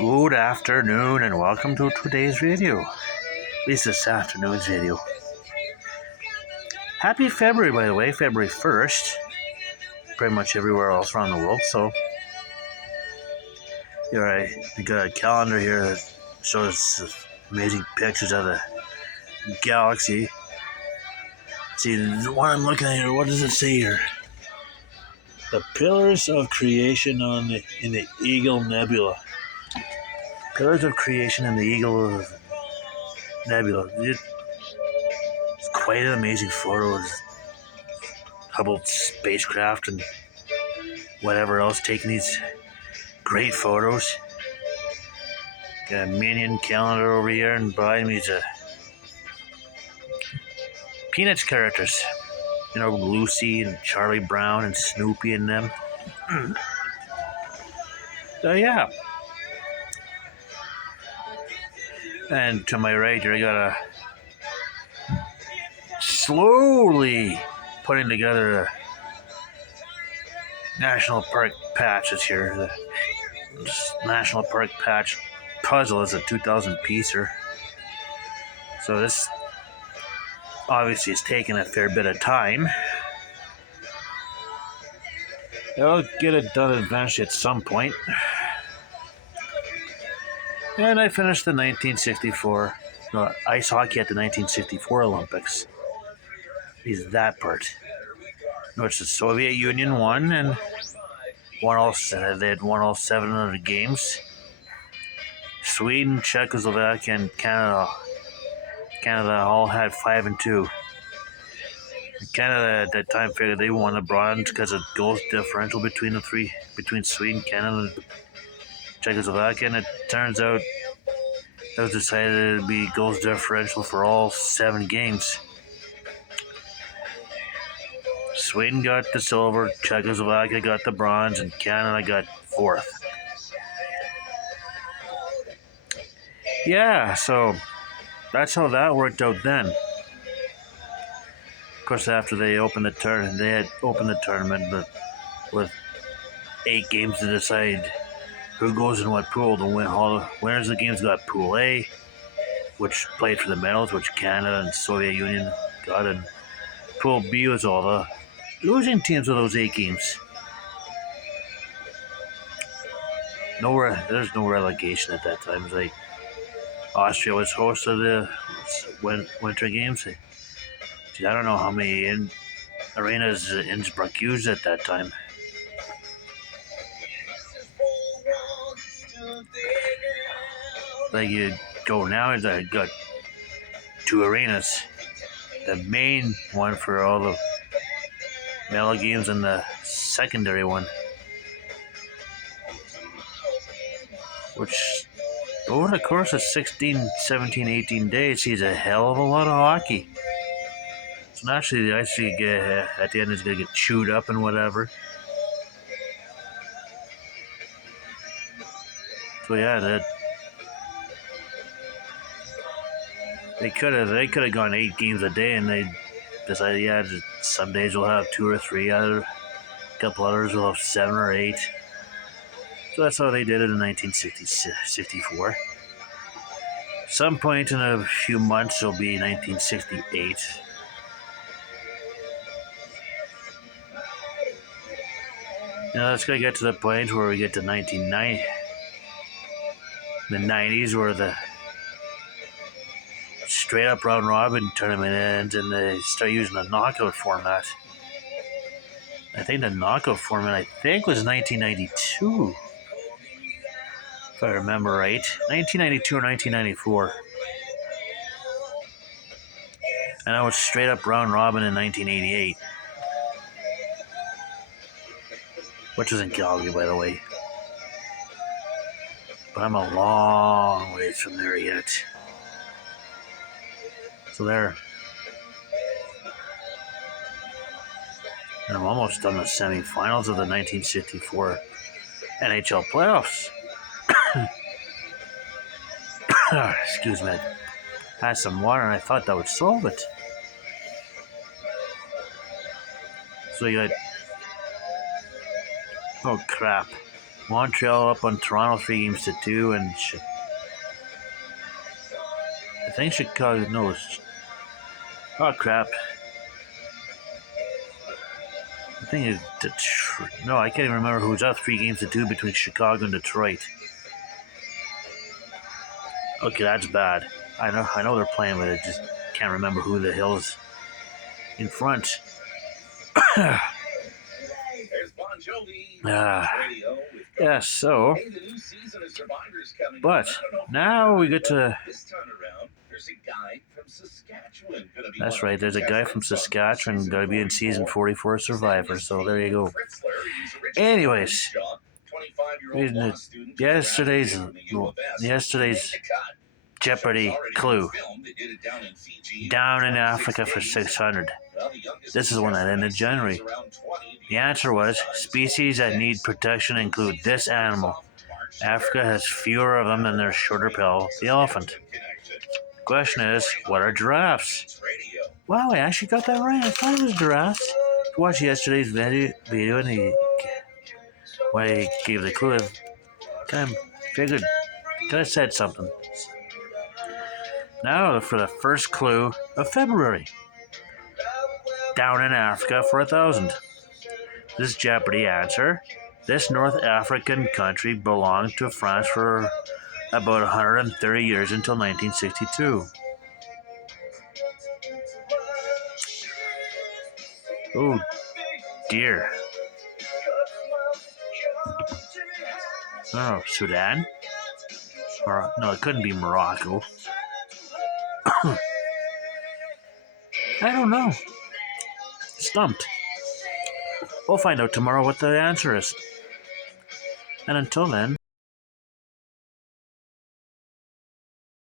Good afternoon and welcome to today's video. At least this afternoon's video. Happy February, by the way, February 1st. Pretty much everywhere else around the world, so we got a calendar here that shows amazing pictures of the galaxy. See, the one I'm looking at here, what does it say here? The pillars of creation in the Eagle Nebula. Pillars of creation in the Eagle Nebula. It's quite an amazing photo. It's Hubble spacecraft and whatever else taking these great photos. Got a minion calendar over here, and behind me is a Peanuts characters. You know, Lucy and Charlie Brown and Snoopy and them. So yeah. And to my right here, I got a slowly putting together a National Park patches here. The National Park patch puzzle is a 2,000 piecer. So this obviously is taking a fair bit of time. I'll get it done eventually at some point. And I finished the 1964 ice hockey at the 1964 Olympics. Is that part? Which the Soviet Union won and they had won all 7 of the games. Sweden, Czechoslovakia, and Canada all had 5 and 2. Canada at that time figured they won the bronze because of goals differential between Sweden, Canada, and Czechoslovakia, and it turns out it was decided to be goals differential for all 7 games. Sweden got the silver, Czechoslovakia got the bronze, and Canada got 4th. Yeah, so that's how that worked out then. Of course, after they had opened the tournament, but with 8 games to decide who goes in what pool. The winners of the games got Pool A, which played for the medals, which Canada and Soviet Union got, and Pool B was all the losing teams of those 8 games. There's no relegation at that time. It was like Austria was host of the Winter Games. I don't know how many arenas Innsbruck used at that time. Like you go now, I got 2 arenas. The main one for all the medal games and the secondary one. Which, over the course of 16, 17, 18 days, sees a hell of a lot of hockey. So naturally, the ice at the end is going to get chewed up and whatever. So yeah, they could have gone 8 games a day, and they decided, some days we'll have 2 or 3, a couple others will have 7 or 8. So that's how they did it in 1964. Some point in a few months it'll be 1968. Now it's going to get to the point where we get to 1990, the 90s, where the straight up round robin tournament ends and they start using the knockout format. I think the knockout format was 1992. If I remember right. 1992 or 1994. And I was straight up round robin in 1988. Which was in Calgary, by the way. But I'm a long ways from there yet. So there. And I'm almost done the semifinals of the 1964 NHL playoffs. Excuse me. I had some water and I thought that would solve it. So you got... Oh crap. Montreal up on Toronto 3-2, and I think Chicago knows. Oh crap! I think it's Detroit. No, I can't even remember who's up 3-2 between Chicago and Detroit. Okay, that's bad. I know they're playing, but I just can't remember who the hell's in front. Yeah, so. But now we get to. That's right, there's a guy from Saskatchewan going to be in season 44 of Survivor, so there you go. Anyways, yesterday's Jeopardy clue. Down in Africa for 600. This is one that ended January. The answer was, species that need protection include this animal. Africa has fewer of them than their shorter pell, the elephant. Question is, what are giraffes? Wow, I actually got that right. I thought it was giraffes. Watch yesterday's video and when he gave the clue, kind of figured, could have said something. Now for the first clue of February. Down in Africa for 1,000. This Jeopardy answer. This North African country belonged to France for about 130 years until 1962. Oh dear. Oh, Sudan? Or, no, it couldn't be Morocco. I don't know. Stumped. We'll find out tomorrow what the answer is. And until then,